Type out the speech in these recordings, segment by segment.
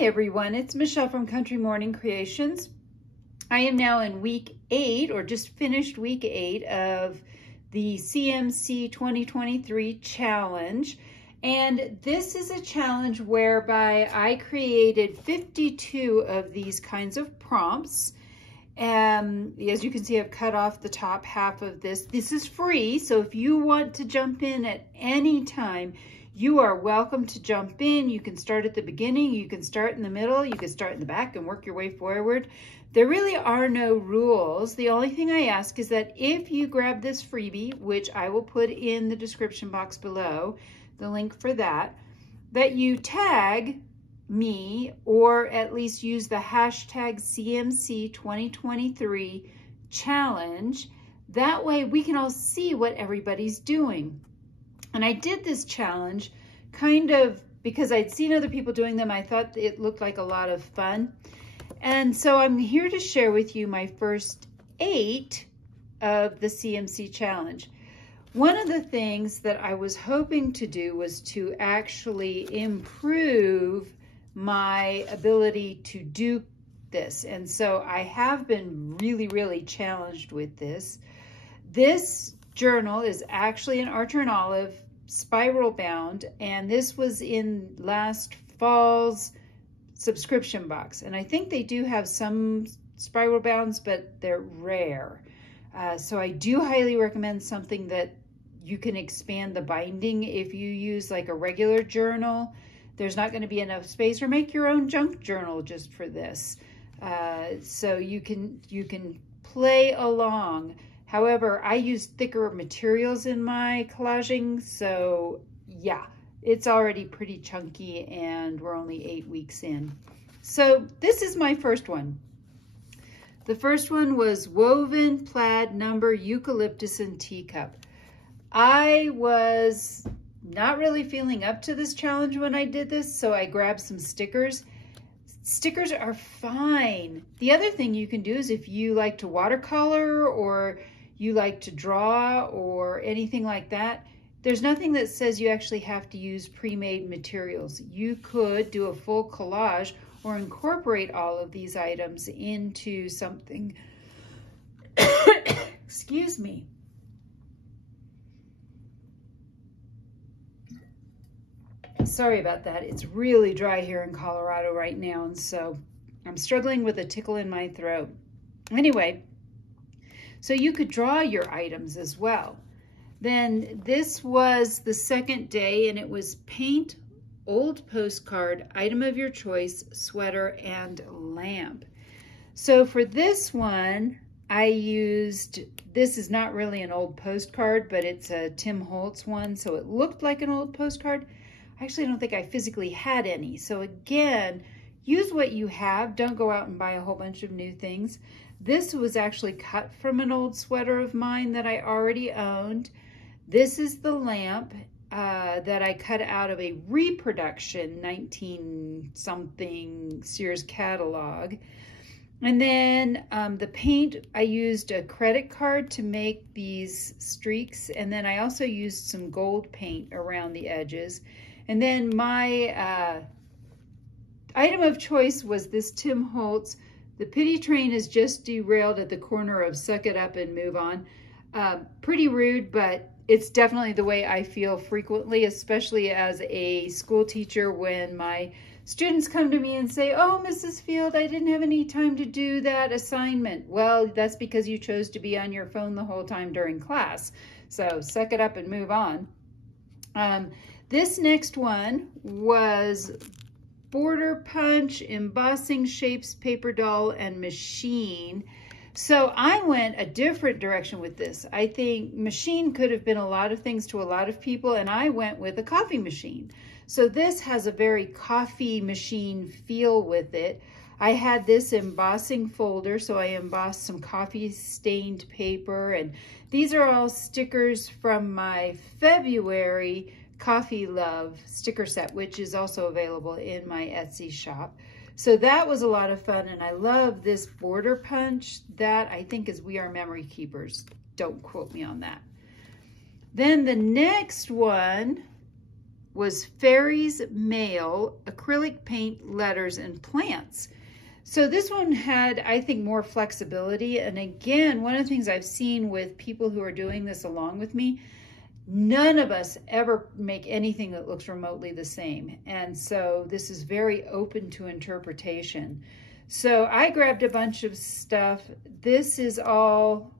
Hi everyone, it's Michelle from Country Morning Creations. I am now in week 8, or just finished week 8 of the CMC 2023 challenge. And this is a challenge whereby I created 52 of these kinds of prompts. As you can see, I've cut off the top half of this. This is free, so if you want to jump in at any time, you are welcome to jump in. You can start at the beginning, you can start in the middle, you can start in the back and work your way forward. There really are no rules. The only thing I ask is that if you grab this freebie, which I will put in the description box below, the link for that, that you tag me or at least use the hashtag CMC 2023 challenge. That way we can all see what everybody's doing. And I did this challenge kind of because I'd seen other people doing them. I thought it looked like a lot of fun. And so I'm here to share with you my first 8 of the CMC challenge. One of the things that I was hoping to do was to actually improve my ability to do this. And so I have been really challenged with this. This journal is actually an Archer and Olive spiral bound, and this was in last fall's subscription box. And I think they do have some spiral bounds, but they're rare. So I do highly recommend something that you can expand the binding. If you use like a regular journal, there's not going to be enough space, or make your own junk journal just for this. So you can play along. However, I use thicker materials in my collaging, so yeah, it's already pretty chunky and we're only 8 weeks in. So this is my first one. The first one was woven plaid number eucalyptus and teacup. I was not really feeling up to this challenge when I did this, so I grabbed some stickers. Stickers are fine. The other thing you can do is if you like to watercolor or you like to draw or anything like that, there's nothing that says you actually have to use pre-made materials. You could do a full collage or incorporate all of these items into something. Excuse me. Sorry about that. It's really dry here in Colorado right now, and so I'm struggling with a tickle in my throat. Anyway, so you could draw your items as well. Then this was the second day, and it was paint, old postcard, item of your choice, sweater, and lamp. So for this one, I used, this is not really an old postcard, but it's a Tim Holtz one, so it looked like an old postcard. Actually, I don't think I physically had any. So again, use what you have. Don't go out and buy a whole bunch of new things. This was actually cut from an old sweater of mine that I already owned. This is the lamp that I cut out of a reproduction 19-something Sears catalog. And then the paint, I used a credit card to make these streaks. And then I also used some gold paint around the edges. And then my item of choice was this Tim Holtz. The pity train is just derailed at the corner of Suck It Up and Move On. Pretty rude, but it's definitely the way I feel frequently, especially as a school teacher when my students come to me and say, oh, Mrs. Field, I didn't have any time to do that assignment. Well, that's because you chose to be on your phone the whole time during class. So suck it up and move on. This next one was border punch, embossing shapes, paper doll, and machine. So I went a different direction with this. I think machine could have been a lot of things to a lot of people, and I went with a coffee machine. So this has a very coffee machine feel with it. I had this embossing folder, so I embossed some coffee stained paper, and these are all stickers from my February Coffee Love sticker set, which is also available in my Etsy shop. So that was a lot of fun, and I love this border punch. That I think is We Are Memory Keepers. Don't quote me on that. Then the next one was Fairies Mail Acrylic Paint Letters and Plants. So this one had, I think, more flexibility. And again, one of the things I've seen with people who are doing this along with me, none of us ever make anything that looks remotely the same. And so this is very open to interpretation. So I grabbed a bunch of stuff. This is all,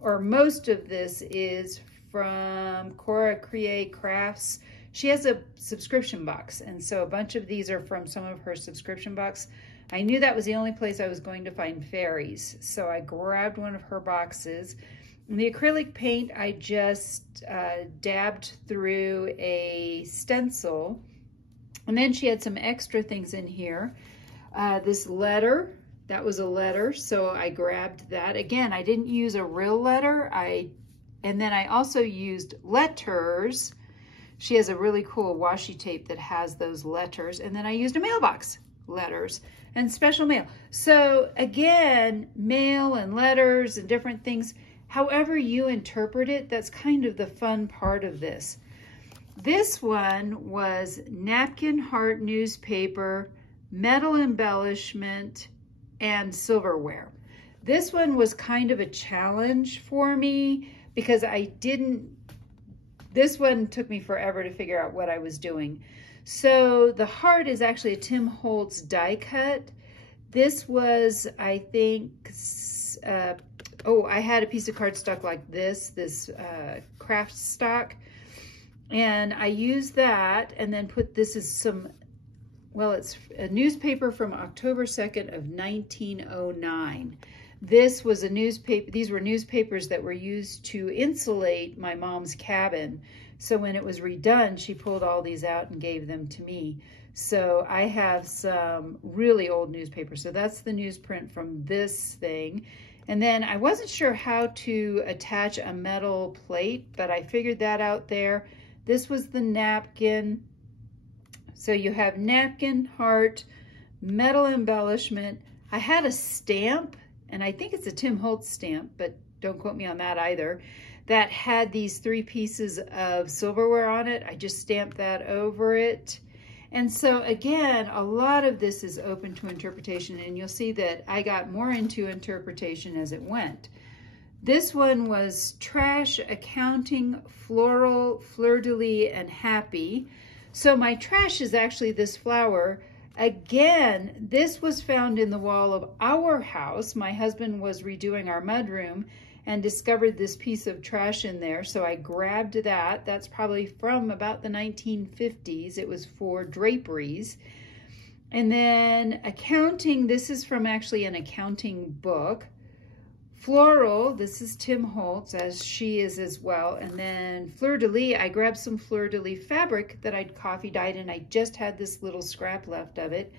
or most of this is from Cora Crie Crafts. She has a subscription box. And so a bunch of these are from some of her subscription box. I knew that was the only place I was going to find fairies. So I grabbed one of her boxes. And the acrylic paint, I just dabbed through a stencil. And then she had some extra things in here. This letter, that was a letter, so I grabbed that. Again, I didn't use a real letter. And then I also used letters. She has a really cool washi tape that has those letters. And then I used a mailbox, letters, and special mail. So again, mail and letters and different things, however you interpret it, that's kind of the fun part of this. This one was napkin heart newspaper, metal embellishment, and silverware. This one was kind of a challenge for me because this one took me forever to figure out what I was doing. So the heart is actually a Tim Holtz die cut. This was, I think, I had a piece of cardstock like this craft stock, and I used that and then put, this is some, well, it's a newspaper from October 2nd of 1909. This was a newspaper, these were newspapers that were used to insulate my mom's cabin. So when it was redone, she pulled all these out and gave them to me. So I have some really old newspapers. So that's the newsprint from this thing. And then I wasn't sure how to attach a metal plate, but I figured that out there. This was the napkin. So you have napkin, heart, metal embellishment. I had a stamp, and I think it's a Tim Holtz stamp, but don't quote me on that either, that had these 3 pieces of silverware on it. I just stamped that over it. And so again, a lot of this is open to interpretation, and you'll see that I got more into interpretation as it went. This one was trash, accounting, floral, fleur-de-lis, and happy. So my trash is actually this flower. Again, this was found in the wall of our house. My husband was redoing our mudroom and discovered this piece of trash in there. So I grabbed that. That's probably from about the 1950s. It was for draperies. And then accounting, this is from actually an accounting book. Floral, this is Tim Holtz, as she is as well. And then fleur-de-lis, I grabbed some fleur-de-lis fabric that I'd coffee dyed, and I just had this little scrap left of it.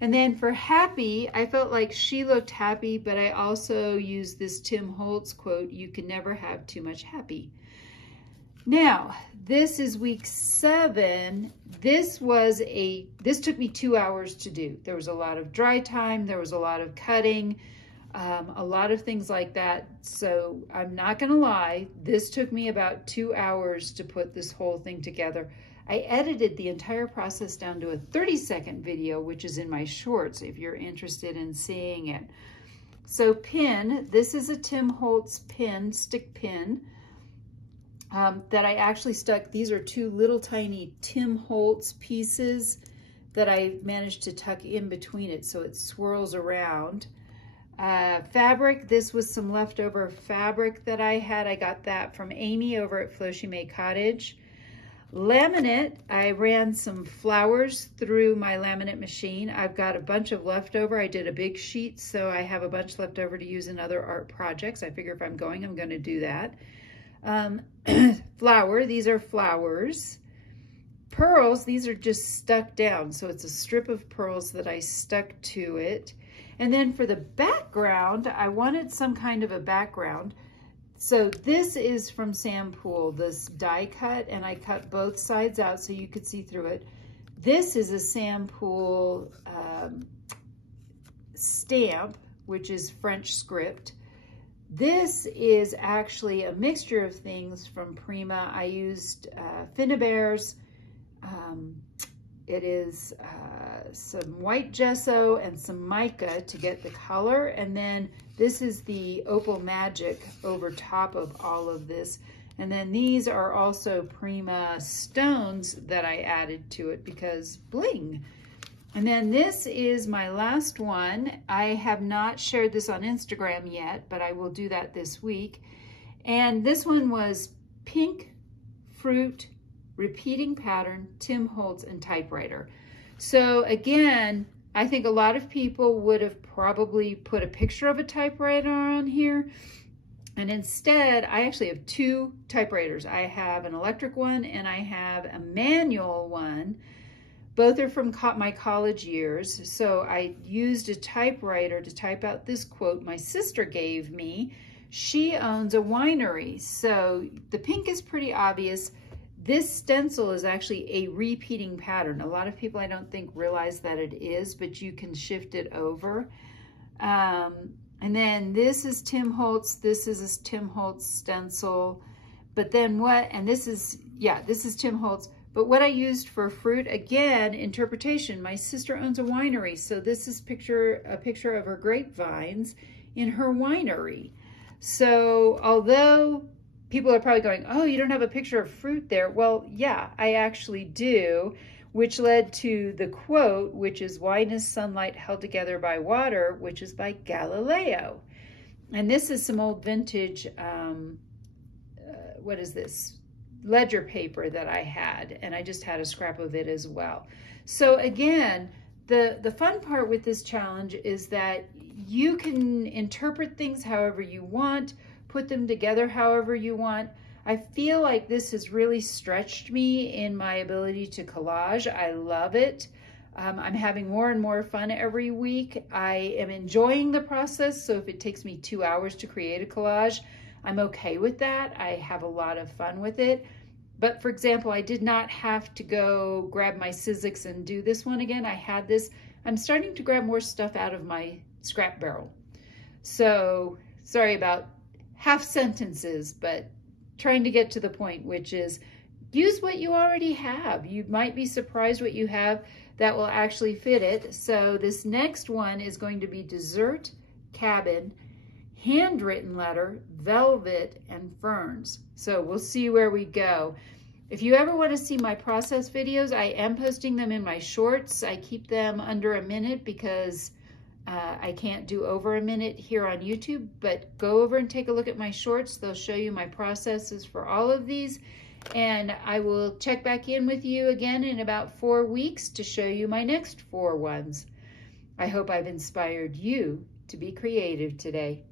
And then for happy, I felt like she looked happy, but I also used this Tim Holtz quote, "You can never have too much happy." Now, this is week 7. This took me 2 hours to do. There was a lot of dry time. There was a lot of cutting, a lot of things like that. So I'm not gonna lie, this took me about 2 hours to put this whole thing together. I edited the entire process down to a 30-second video, which is in my shorts if you're interested in seeing it. So pin, this is a Tim Holtz pin, stick pin, that I actually stuck. These are 2 little tiny Tim Holtz pieces that I managed to tuck in between it so it swirls around. Fabric, this was some leftover fabric that I had. I got that from Amy over at Floshi May Cottage. Laminate, I ran some flowers through my laminate machine. I've got a bunch of leftover. I did a big sheet, so I have a bunch left over to use in other art projects. I figure if I'm going to do that. Flower, these are flowers. Pearls, these are just stuck down. So it's a strip of pearls that I stuck to it. And then for the background, I wanted some kind of a background. So this is from Sam Pool, this die cut, and I cut both sides out so you could see through it. This is a Sam Pool stamp, which is French script. This is actually a mixture of things from Prima. I used Finnabair's It is some white gesso and some mica to get the color. And then this is the Opal Magic over top of all of this. And then these are also Prima stones that I added to it because bling. And then this is my last one. I have not shared this on Instagram yet, but I will do that this week. And this one was pink fruit, repeating pattern, Tim Holtz, and typewriter. So again, I think a lot of people would have probably put a picture of a typewriter on here. And instead, I actually have two typewriters. I have an electric one and I have a manual one. Both are from my college years. So I used a typewriter to type out this quote my sister gave me. She owns a winery. So the pink is pretty obvious. This stencil is actually a repeating pattern. A lot of people I don't think realize that it is, but you can shift it over. And then this is Tim Holtz. This is a Tim Holtz stencil. But then what, and this is, yeah, this is Tim Holtz. But what I used for fruit, again, interpretation. My sister owns a winery, so this is a picture of her grapevines in her winery. So although people are probably going, oh, you don't have a picture of fruit there. Well, yeah, I actually do, which led to the quote, which is wine is sunlight held together by water, which is by Galileo. And this is some old vintage, what is this? Ledger paper that I had, and I just had a scrap of it as well. So again, the fun part with this challenge is that you can interpret things however you want, put them together however you want. I feel like this has really stretched me in my ability to collage. I love it. I'm having more and more fun every week. I am enjoying the process, so if it takes me 2 hours to create a collage, I'm okay with that. I have a lot of fun with it. But for example, I did not have to go grab my Sizzix and do this one again. I had this. I'm starting to grab more stuff out of my scrap barrel. So sorry about half sentences, but trying to get to the point, which is use what you already have. You might be surprised what you have that will actually fit it. So this next one is going to be Dessert Cabin, handwritten letter, velvet, and ferns. So we'll see where we go. If you ever want to see my process videos, I am posting them in my shorts. I keep them under a minute because I can't do over a minute here on YouTube, but go over and take a look at my shorts. They'll show you my processes for all of these. And I will check back in with you again in about 4 weeks to show you my next 4 ones. I hope I've inspired you to be creative today.